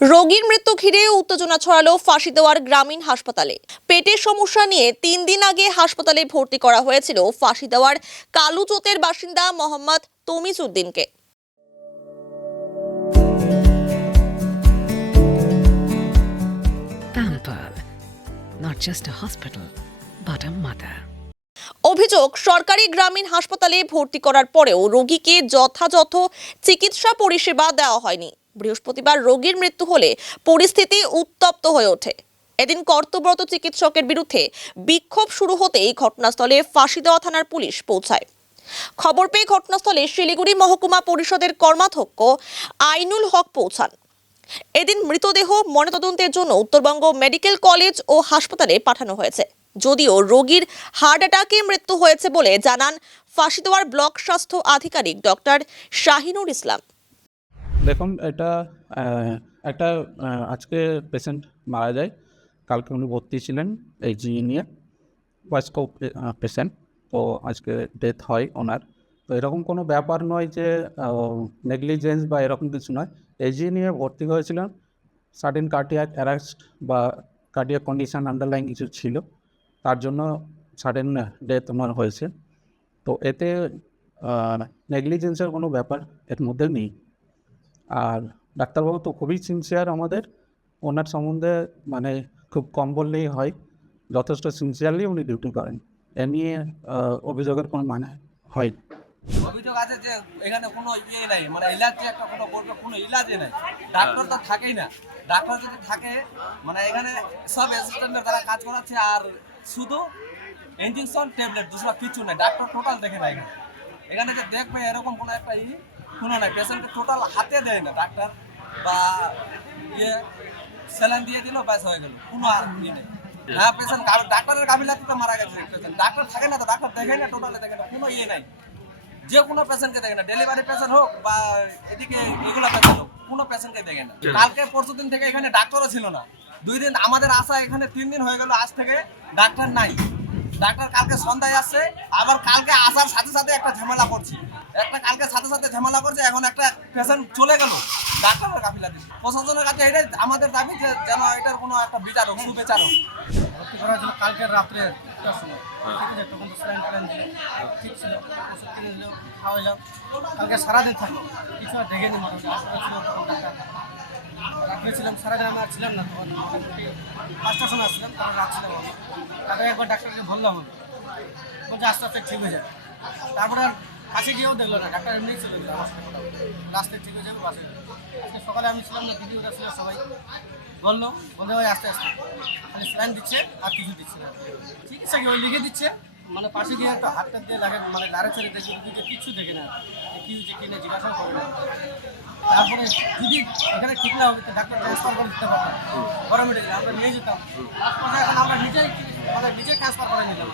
রোগীর মৃত্যু ঘিরে উত্তেজনা ছড়ালো ফাঁসি দেওয়ার গ্রামীণ হাসপাতালে। পেটের সমস্যা নিয়ে 3 দিন আগে হাসপাতালে ভর্তি করা হয়েছিল ফাঁসি দেওয়ার কালুচোতের বাসিন্দা Mohammad তমিজউদ্দিনকে। Pamper, not just a hospital, but a mother. অভিযোগ, সরকারি গ্রামীণ হাসপাতালে ভর্তি করার পরেও রোগীকে যথাযথ চিকিৎসা পরিষেবা দেওয়া হয়নি। বৃহস্পতিবার রোগীর মৃত্যু হলে পরিস্থিতি উত্তপ্ত হয়ে ওঠে। এদিন কর্তব্যরত চিকিৎসকের বিরুদ্ধে বিক্ষোভ শুরু হতেই ঘটনাস্থলে ফাঁসিদেওয়া থানার পুলিশ পৌঁছায়। খবর পেয়ে ঘটনাস্থলে শিলিগুড়ি মহকুমা পরিষদের কর্মাধ্যক্ষ আইনুল হক পৌঁছান। এদিন মৃতদেহ ময়নাতদন্তের জন্য উত্তরবঙ্গ মেডিকেল কলেজ ও হাসপাতালে পাঠানো হয়েছে। যদিও রোগীর হার্ট অ্যাটাকে মৃত্যু হয়েছে বলে জানান ফাঁসি দেওয়ার ব্লক স্বাস্থ্য আধিকারিক ডক্টর শাহিনুর ইসলাম। দেখুন, এটা একটা আজকে পেশেন্ট মারা যায়। কালকে উনি ভর্তি ছিলেন এই নিয়ে, বয়স্ক পেশেন্ট। তো আজকে ডেথ হয় ওনার। তো এরকম কোনো ব্যাপার নয় যে নেগলিজেন্স বা এরকম কিছু নয়। এই নিয়ে ভর্তি হয়েছিলেন, সাডেন কার্ডিয়াক অ্যারেস্ট বা কার্ডিয়াক কন্ডিশন আন্ডারলাইন কিছু ছিল, তার জন্য সাডেন ডেথ ওনার হয়েছে। তো এতে নেগলিজেন্সের কোনো ব্যাপার এর মধ্যে নেই। আর ডাক্তারবাবু তো খুবই সিনসিয়ার আমাদের, ওনার সম্বন্ধে মানে খুব কম বললেই হয়, যথেষ্ট সিনসিয়ারলি উনি ডিউটি করেন। এ নিয়ে অভিযোগের কোনো মানে হয়। অভিযোগ আছে যে এখানে কোনো নাই, মানে ইলাজ যে একটা কোনো বলবে কোনো ইলাজই নাই, ডাক্তার তো থাকেই না। ডাক্তার যদি থাকে মানে এখানে সব অ্যাসিস্ট্যান্টের দ্বারা কাজ করাচ্ছে, আর শুধু ইঞ্জেকশন ট্যাবলেট, দুসরা কিছু নাই। ডাক্তার টোটাল দেখে না এখানে যে দেখবে এরকম কোনো একটা কোনো নাই। পেশেন্টকে টোটাল হাতে দেয় না ডাক্তার, বা স্যালাইন দিয়ে দিল, ব্যাস হয়ে গেল, কোনো আর নেই। হ্যাঁ, পেশেন্ট ডাক্তারের গাফিলতিতে মারা গেছে পেশেন্ট। ডাক্তার থাকে না তো, ডাক্তার দেখে না, টোটালে দেখে না, কোনো নাই। যে কোনো পেশেন্টকে দেখে না, ডেলিভারি পেশেন্ট হোক বা এদিকে এগুলা পেশেন্ট হোক, কোনো পেশেন্টকে দেখে না। কালকে পরশু দিন থেকে এখানে ডাক্তারও ছিল না। 2 দিন আমাদের আসা, এখানে 3 দিন হয়ে গেল আজ থেকে ডাক্তার নাই। ডাক্তার কালকে সন্ধ্যায় আসছে, আবার কালকে আসার সাথে সাথে একটা ঝামেলা করছে, এখন একটা পেশেন্ট চলে গেল ডাক্তারের গাফিলতি। প্রশাসনের কাছে এটাই আমাদের দাবি যে যেন এটার কোনো একটা বিচার হোক, সুবিচার হোক। ভর্তি করা ছিল কালকের রাত্রে 1টার সময়, ঠিক আছে? তখন তো স্যালাইন ট্যালাইন দিল, ঠিক ছিল, ওষুধ কিনে দিল, খাওয়াইলাম। কালকে সারাদিন থাকলো, কিছু আর দেখেনি। মোটামুটি হাসপাতাল ছিল, তখন ডাক্তার রাত্রে ছিলাম, সারাদিন আমি আর ছিলাম না। তখন মোটামুটি 5টার সময় আসছিলাম, তখন রাত ছিলাম। তারপরে একবার ডাক্তারকে বললাম, বলছে আস্তে আস্তে ঠিক হয়ে যাবে। তারপরে আর কাছে গিয়েও দেখলো না, ডাক্তার এমনি চলে গেলো আমার সাথে। রাস্তায় ঠিক হয়ে যাবে, বাসে। আজকে সকালে আমি ছিলাম না, দিদি ওরা ছিল, সবাই বললো ওই আস্তে আস্তে খালি স্যালাইন দিচ্ছে আর কিছু দিচ্ছে না। চিকিৎসা কি ওই লিখে দিচ্ছে, মানে পাশে গিয়ে একটা হাতটা দিয়ে লাগে, মানে লাড়ে চড়ে দেখে, দিদিকে কিচ্ছু দেখে না, কী হচ্ছে কি না জিজ্ঞাসা করে না। তারপরে যদি এখানে ঠিক না হবে তো ডাক্তার ট্রান্সফার করে দিতে পারবো বড় মেডিকেল, আমরা নিয়ে যেতাম। এখন আমরা নিজেই ট্রান্সফার করে নিলাম।